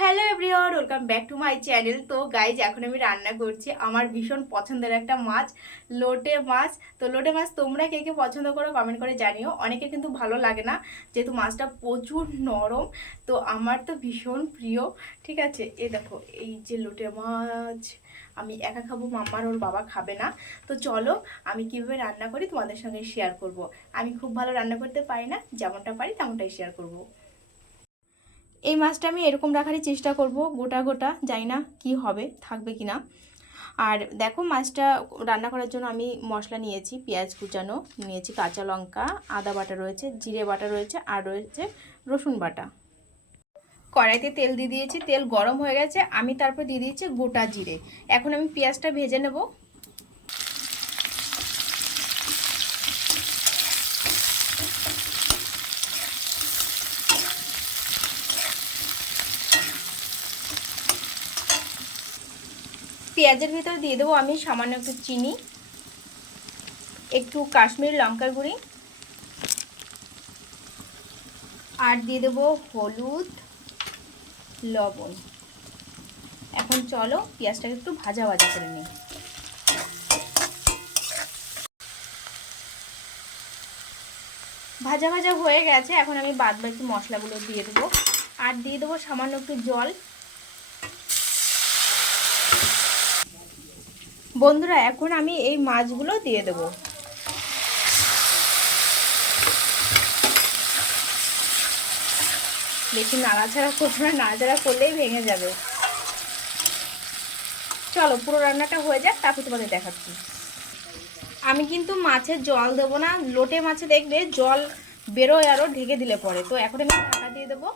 Hello everyone, welcome back to my channel. তো guys, এখন আমি রান্না করছি আমার ভীষণ পছন্দের একটা মাছ, লোটে মাছ। তো লোটে মাছ তোমরা কে কে পছন্দ করো কমেন্ট করে জানিও। অনেকে কিন্তু ভালো লাগে না, যেহেতু মাছটা প্রচুর নরম। তো আমার তো ভীষণ প্রিয়। ঠিক আছে, এই দেখো, এই যে লোটে মাছ আমি একা খাবো, মাম্মার ওর বাবা খাবে না। তো চলো, আমি কীভাবে রান্না করি তোমাদের সঙ্গে শেয়ার করব। আমি খুব ভালো রান্না করতে পারি না, যেমনটা পারি তেমনটাই শেয়ার করব। এই মাছটা আমি এরকম রাখারই চেষ্টা করব, গোটা গোটা, জানি না কি হবে, থাকবে কি না। আর দেখো, মাছটা রান্না করার জন্য আমি মশলা নিয়েছি, পেঁয়াজ কুচানো নিয়েছি, কাঁচা লঙ্কা, আদা বাটা রয়েছে, জিরে বাটা রয়েছে, আর রয়েছে রসুন বাটা। কড়াইতে তেল দিয়ে দিয়েছি, তেল গরম হয়ে গেছে, আমি তারপর দিয়ে দিয়েছি গোটা জিরে। এখন আমি পেঁয়াজটা ভেজে নেব। পেঁয়াজের ভিতর দিয়ে দেবো আমি সামান্য একটু চিনি, একটু কাশ্মীরি লঙ্কার গুঁড়ি, আর দিয়ে দেবো হলুদ, লবণ। এখন চলো পেঁয়াজটাকে একটু ভাজা ভাজা করে নিই। ভাজা ভাজা হয়ে গেছে, এখন আমি বাদ বাকি মশলাগুলো দিয়ে দেবো, আর দিয়ে দেবো সামান্য একটু জল। বন্ধুরা, এখন আমি এই মাছগুলো দিয়ে দেবো। বেশি নাড়াচাড়া করবো না, নাড়াচাড়া করলেই ভেঙে যাবে। চলো পুরো রান্নাটা হয়ে যাক, তারপর তোমাদের দেখাচ্ছি। আমি কিন্তু মাছের জল দেবো না, লোটে মাছে দেখবে জল বেরোয় আরও ঢেকে দিলে পরে। তো এখন আমি ঢাকা দিয়ে দেবো।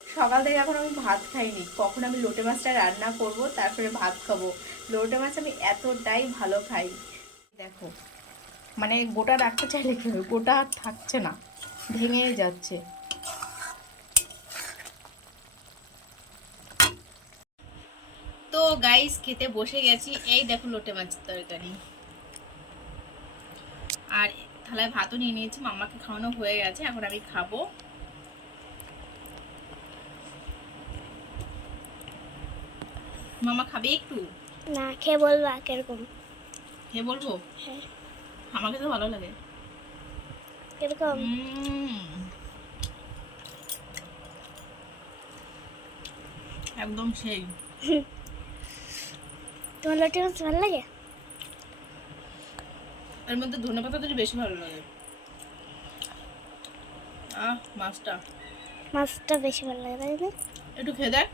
সকাল থেকে এখন আমি ভাত খাইনি, কখন আমি লোটে মাছটা রান্না করব তারপরে ভাত খাবো। লোটে মাছ আমি এতটাই ভালো খাই। দেখো, মানে গোটা রাখতে চাইলে কি হবে, গোটা আর থাকছে না, ভেঙেই যাচ্ছে। তো গাইস, খেতে বসে গেছি। এই দেখো লোটে মাছের তরকারি, আর থালায় ভাতও নিয়ে নিয়েছি, মাম্মাকে খাওয়ানো হয়ে গেছে, এখন আমি খাবো। মামা খাবে একটু? না, খেয়ে বলবা কিরকম। খেয়ে বলবো? হ্যাঁ। আমাকে তো ভালো লাগে। কিরকম? একদম সেই। তোমার লোটে মাছ ভালো লাগে? এর মধ্যে ধনেপাতা দিলে বেশি ভালো লাগে। মাছটা মাছটা বেশি ভালো লাগে, তাই না? একটু খেয়ে দেখ।